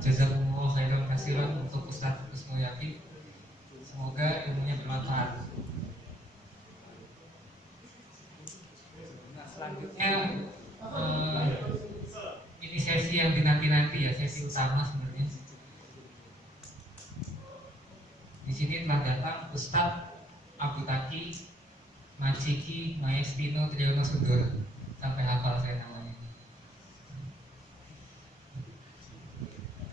Jazakumullah khairan katsiran untuk Ustaz Kusmoyaki. Semoga ilmunya bermanfaat. Nah, selanjutnya ini sesi yang dinanti-nanti ya, sesi utama sebenarnya. Di sini telah datang Ustadz Abu Taki Maciki Maestino Triyono Sundoro. Sampai hafal saya namanya.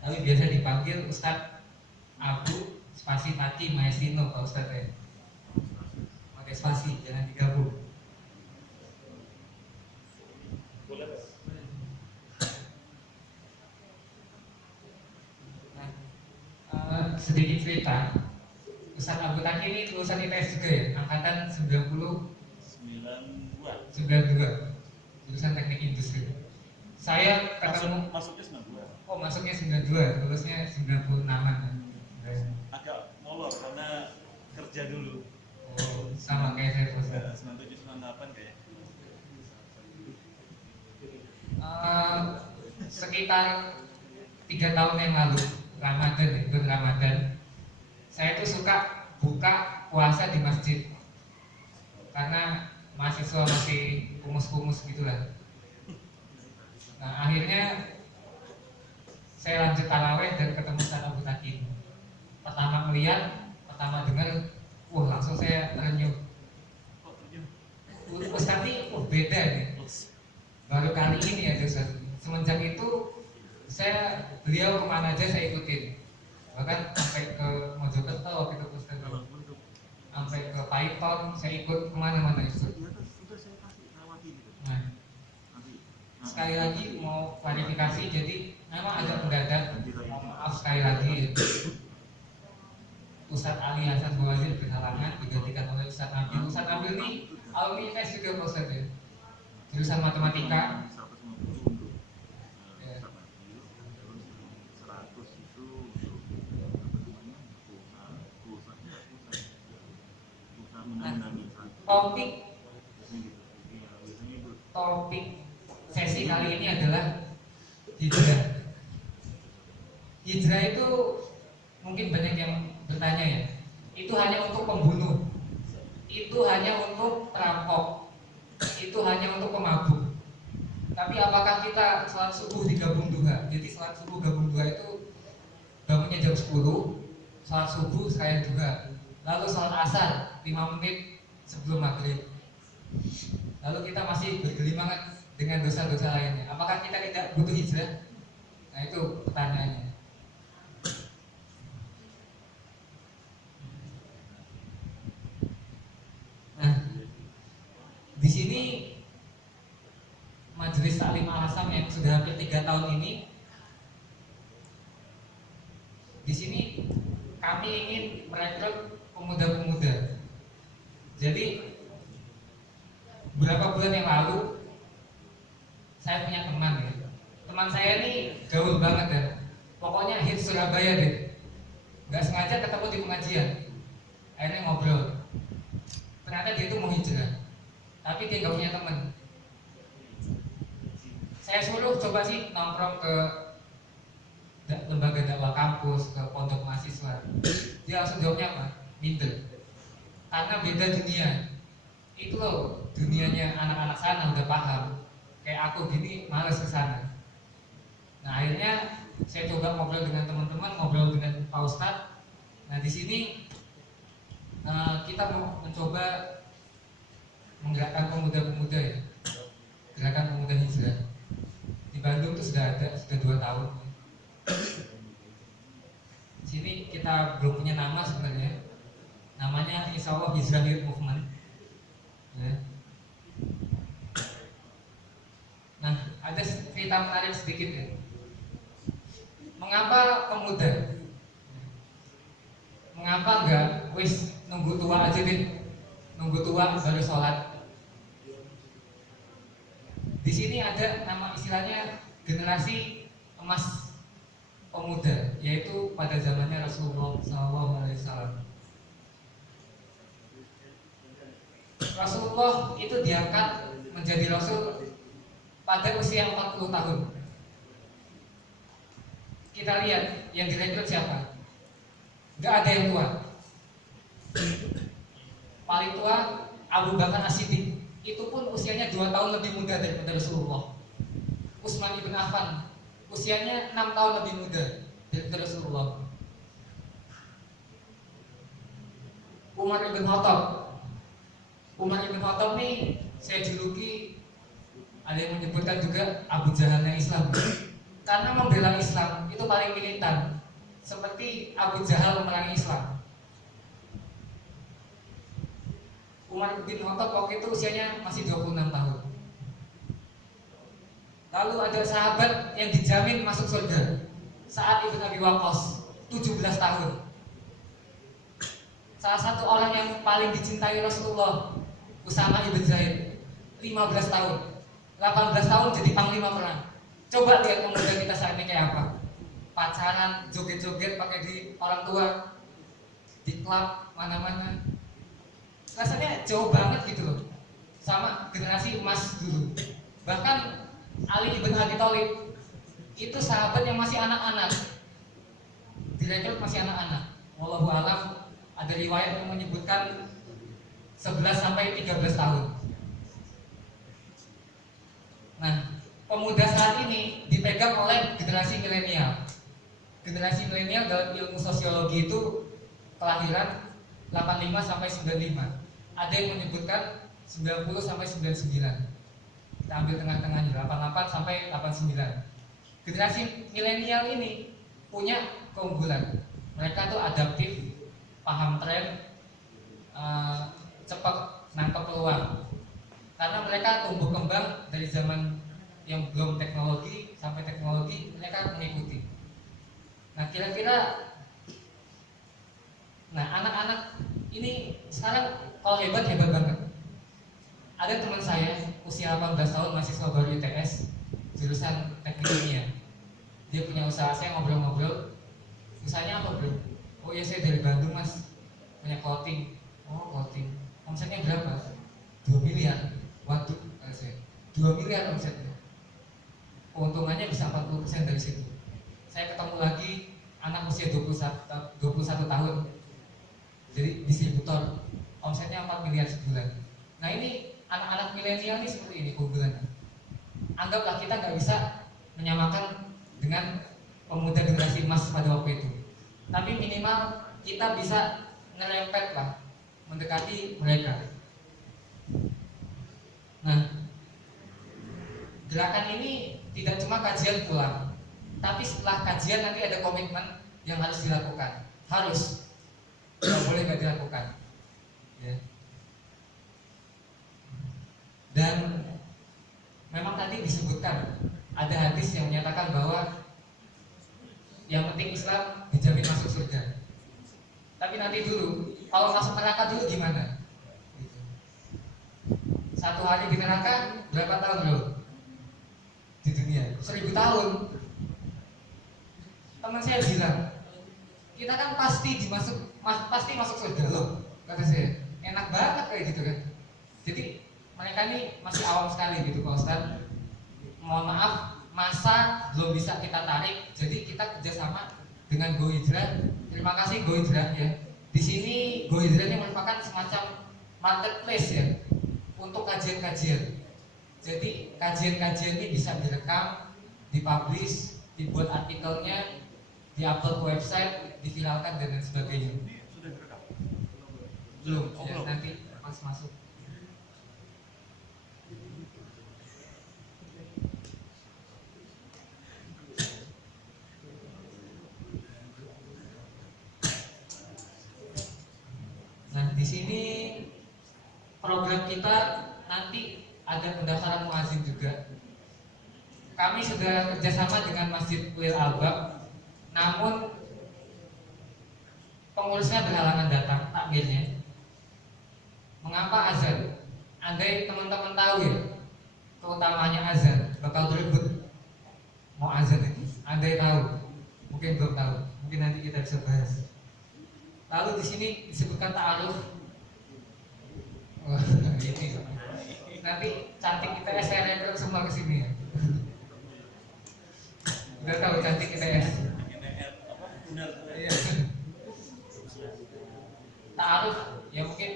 Tapi biasa dipanggil Ustadz Abu spasi Taki Maestino Pak Ustadz ya. Pakai spasi, jangan digabung. Nah, sedikit cerita. Ustadz Abu Taki ini lulusan IPS juga ya, angkatan 92, jurusan teknik industri. Saya ketemu masuknya 92. Oh, masuknya 92, lulusnya 96-an. Agak molor karena kerja dulu. Oh, sama kayak saya terus. 97 98 kayak. Sekitar 3 tahun yang lalu, ikut Ramadan, saya tuh suka buka puasa di masjid karena mahasiswa masih kumus-kumus gitulah. Nah, akhirnya saya lanjut taraweh dan ketemu Ustaz Abu Taki. Pertama melihat, pertama dengar, langsung saya terenyuh. Ustaz ini beda nih. Baru kali ini ya Ustaz. Semenjak itu beliau kemana aja saya ikutin. Bahkan sampai ke Mojokerto waktu itu Ustaz. Sampai ke Python saya ikut kemana-mana itu. Nah, sekali lagi mau klarifikasi, jadi memang agak mendadak. Maaf sekali lagi. Ustadz Ali Hasan Bawazir berhalangan digantikan oleh Ustadz Nabil. Ustadz Nabil ini alumni IPS juga Pak Ustadz ya. Jurusan matematika. Topik sesi kali ini adalah hijrah. Hijrah itu mungkin banyak yang bertanya ya. Itu hanya untuk pembunuh, itu hanya untuk perampok, itu hanya untuk pemabuk. Tapi apakah kita sholat subuh digabung duha? Jadi sholat subuh gabung duha itu bangunnya jam 10, sholat subuh sekalian duha. Lalu sholat asar 5 menit sebelum maghrib. Lalu kita masih bergelimangan dengan dosa-dosa lainnya. Apakah kita tidak butuh hijrah? Nah, itu pertanyaannya. Nah, di sini Majelis Taklim Al-Hasan yang sudah hampir 3 tahun ini, di sini kami ingin merekrut pemuda-pemuda. Jadi beberapa bulan yang lalu saya punya teman ya. Teman saya ini gaul banget ya. Pokoknya hits Surabaya deh. Gak sengaja ketemu di pengajian. Akhirnya ngobrol. Ternyata dia itu mau hijrah, tapi dia gak punya teman. Saya suruh coba sih nongkrong ke lembaga dakwah kampus, ke pondok mahasiswa. Dia langsung jawabnya apa? Minder. Karena beda dunia. Itu loh, dunianya anak-anak sana udah paham. Kayak aku gini males ke sana. Nah, akhirnya saya coba ngobrol dengan teman-teman, ngobrol dengan Pak Ustadz. Nah, di sini kita mau mencoba menggerakkan pemuda-pemuda ya, gerakan pemuda hijrah. Di Bandung itu sudah 2 tahun. Di sini kita belum punya nama sebenarnya. Namanya Insya Allah Hijrah Youth Movement. Ya. Nah, ada cerita menarik sedikit ya. Mengapa pemuda? Mengapa enggak nunggu tua aja deh, nunggu tua baru sholat? Di sini ada nama istilahnya generasi emas pemuda, yaitu pada zamannya Rasulullah SAW. Rasulullah itu diangkat menjadi Rasul pada usia 40 tahun. kita lihat yang direkrut siapa? Nggak ada yang tua. Paling tua Abu Bakar As-Siddiq, itu pun usianya 2 tahun lebih muda daripada Rasulullah. Utsman ibn Affan, usianya 6 tahun lebih muda daripada Rasulullah. Umar ibn Khattab, Umar ibn Khattab nih saya juluki, ada yang menyebutkan juga Abu Jahalnya Islam, karena membela Islam itu paling militan, seperti Abu Jahal memerangi Islam. Umar bin Khattab waktu itu usianya masih 26 tahun. Lalu ada sahabat yang dijamin masuk surga, Sa'ad ibn Abi Waqqas, 17 tahun. Salah satu orang yang paling dicintai Rasulullah, Usama ibn Zaid, 15 tahun. 18 tahun jadi panglima perang. Coba lihat pemuda kita saat ini kayak apa. Pacaran, joget-joget pakai di orang tua, di klub, mana-mana. Rasanya jauh banget gitu loh sama generasi emas dulu. Bahkan Ali ibn Abi Thalib itu sahabat yang masih anak-anak, direkrut masih anak-anak. Wallahu a'lam, ada riwayat yang menyebutkan 11 sampai 13 tahun. Nah, pemuda saat ini dipegang oleh generasi milenial. Generasi milenial dalam ilmu sosiologi itu kelahiran 85 sampai 95. Ada yang menyebutkan 90 sampai 99. Kita ambil tengah-tengahnya, 88 sampai 89. Generasi milenial ini punya keunggulan. Mereka tuh adaptif, paham tren, cepat nangkep peluang. Karena mereka tumbuh kembang dari zaman yang belum teknologi sampai teknologi, mereka mengikuti. Nah, kira-kira anak-anak ini sekarang kalau hebat banget. Ada teman saya usia 18 tahun, mahasiswa baru ITS, jurusan teknik kimia. Dia punya usaha, saya ngobrol-ngobrol. Usahanya apa bro? Oh ya, saya dari Bandung mas, punya clothing. Oh clothing, omsetnya berapa? 2 miliar. Waduh, saya 2 miliar omsetnya. Keuntungannya bisa 40% dari situ. Saya ketemu lagi anak usia 21 tahun, jadi distributor, omsetnya 4 miliar sebulan. Nah ini anak-anak milenial ini seperti ini keunggulannya. Anggaplah kita nggak bisa menyamakan dengan pemuda generasi emas pada waktu itu, tapi minimal kita bisa ngerempet lah, mendekati mereka. Nah, gerakan ini tidak cuma kajian pulang, tapi setelah kajian nanti ada komitmen yang harus dilakukan. Harus, tidak boleh nggak dilakukan. Ya. Dan memang tadi disebutkan ada hadis yang menyatakan bahwa yang penting Islam dijamin masuk surga. Tapi nanti dulu, kalau masuk neraka dulu gimana? Satu hari di neraka berapa tahun bro? Di dunia 1000 tahun. Teman saya bilang, kita kan pasti masuk surga loh, kata saya. Enak banget kayak gitu kan. Jadi mereka ini masih awam sekali gitu Pak Ustadz. Mohon maaf, masa belum bisa kita tarik. Jadi kita kerjasama dengan Go Hijrah. Terima kasih Go Hijrah ya. Di sini Go Hijrah ini merupakan semacam marketplace ya, untuk kajian-kajian. Jadi kajian-kajian ini bisa direkam, dipublish, dibuat artikelnya, diupload ke website, diviralkan dan lain sebagainya. Ini sudah direkam? Belum, Oh, ya, belum. nanti pas masuk. Nah, di sini program kita nanti ada pendaftaran muazin juga. Kami sudah kerjasama dengan Masjid Kuil Albab, namun pengurusnya berhalangan datang takmirnya. Mengapa azan? Andai teman-teman tahu ya keutamaannya azan, bakal berebut mau azan ini. Andai tahu, mungkin belum tahu, mungkin nanti kita bisa bahas. Lalu di sini disebutkan ta'aruf. Wah, ini nanti cantik ITS saya rekrut semua ke sini ya. Udah tahu cantik ITS. benar. Iya. Ta'aruf ya mungkin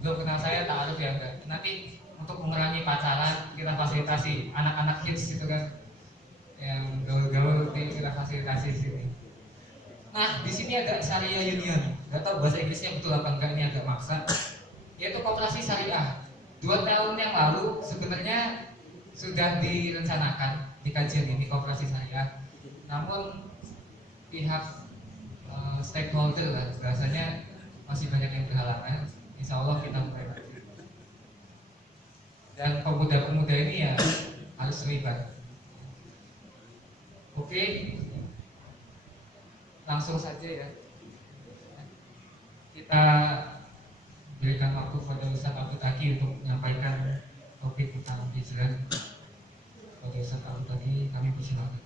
belum kenal saya, ta'aruf ya enggak. Nanti untuk mengurangi pacaran kita fasilitasi anak-anak kids gitu kan, yang gaul-gaul nanti kita fasilitasi di sini. Nah di sini ada syariah union, nggak tahu bahasa Inggrisnya betul apa enggak, ini agak maksa, yaitu koperasi syariah. 2 tahun yang lalu sebenarnya sudah direncanakan di kajian ini koperasi syariah, namun pihak stakeholder lah bahasanya masih banyak yang berhalangan. Insya Allah kita mulai lagi. Dan pemuda-pemuda ini ya harus terlibat. Oke, langsung saja ya. Kita berikan waktu pada Ustaz Abdul Taki untuk menyampaikan topik tentang hijrah. Pada Ustaz Abdul Taki kami persilakan.